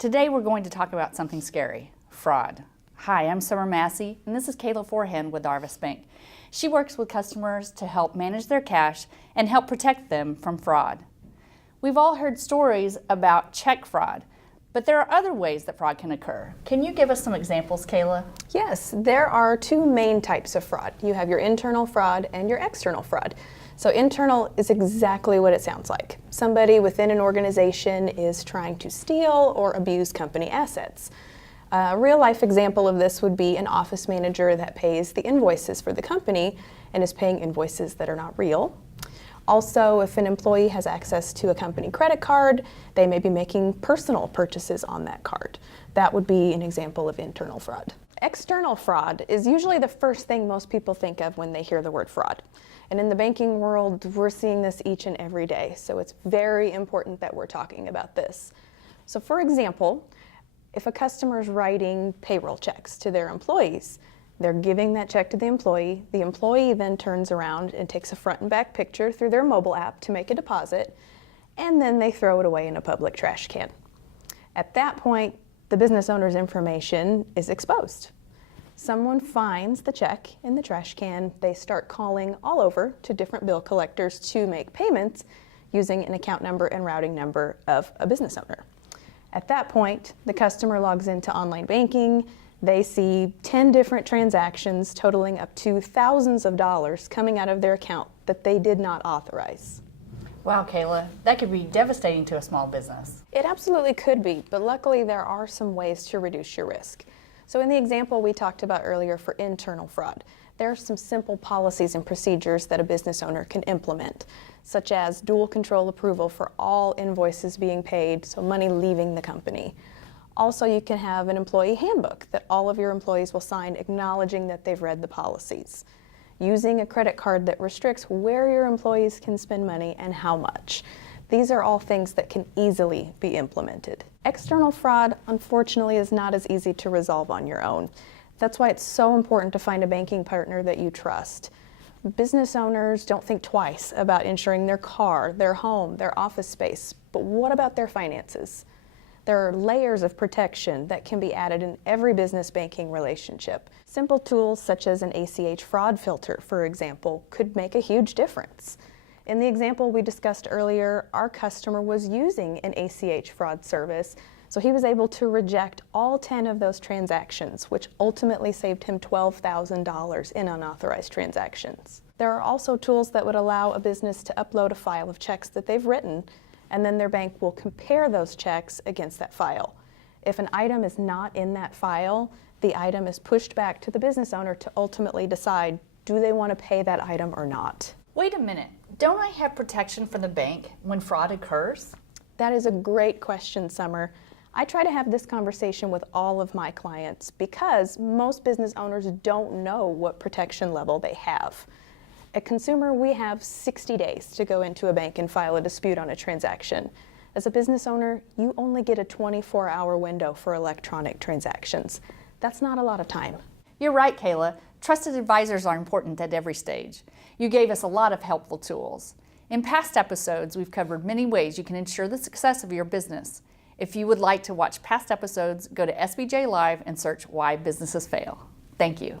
Today we're going to talk about something scary, fraud. Hi, I'm Summer Massey, and this is Kayla Forehand with Arvest Bank. She works with customers to help manage their cash and help protect them from fraud. We've all heard stories about check fraud, but there are other ways that fraud can occur. Can you give us some examples, Kayla? Yes, there are two main types of fraud. You have your internal fraud and your external fraud. So internal is exactly what it sounds like. Somebody within an organization is trying to steal or abuse company assets. A real-life example of this would be an office manager that pays the invoices for the company and is paying invoices that are not real. Also, if an employee has access to a company credit card, they may be making personal purchases on that card. That would be an example of internal fraud. External fraud is usually the first thing most people think of when they hear the word fraud. And in the banking world, we're seeing this each and every day, so it's very important that we're talking about this. So for example, if a customer is writing payroll checks to their employees, they're giving that check to the employee then turns around and takes a front and back picture through their mobile app to make a deposit, and then they throw it away in a public trash can. At that point, the business owner's information is exposed. Someone finds the check in the trash can, they start calling all over to different bill collectors to make payments using an account number and routing number of a business owner. At that point, the customer logs into online banking. They see 10 different transactions totaling up to thousands of dollars coming out of their account that they did not authorize. Wow, Kayla, that could be devastating to a small business. It absolutely could be, but luckily there are some ways to reduce your risk. So in the example we talked about earlier for internal fraud, there are some simple policies and procedures that a business owner can implement, such as dual control approval for all invoices being paid, so money leaving the company. Also, you can have an employee handbook that all of your employees will sign acknowledging that they've read the policies. Using a credit card that restricts where your employees can spend money and how much. These are all things that can easily be implemented. External fraud, unfortunately, is not as easy to resolve on your own. That's why it's so important to find a banking partner that you trust. Business owners don't think twice about insuring their car, their home, their office space, but what about their finances? There are layers of protection that can be added in every business banking relationship. Simple tools such as an ACH fraud filter, for example, could make a huge difference. In the example we discussed earlier, our customer was using an ACH fraud service, so he was able to reject all 10 of those transactions, which ultimately saved him $12,000 in unauthorized transactions. There are also tools that would allow a business to upload a file of checks that they've written, and then their bank will compare those checks against that file. If an item is not in that file, the item is pushed back to the business owner to ultimately decide, do they want to pay that item or not? Wait a minute, don't I have protection from the bank when fraud occurs? That is a great question, Summer. I try to have this conversation with all of my clients because most business owners don't know what protection level they have. At Consumer, we have 60 days to go into a bank and file a dispute on a transaction. As a business owner, you only get a 24-hour window for electronic transactions. That's not a lot of time. You're right, Kayla. Trusted advisors are important at every stage. You gave us a lot of helpful tools. In past episodes, we've covered many ways you can ensure the success of your business. If you would like to watch past episodes, go to sbjLive and search Why Businesses Fail. Thank you.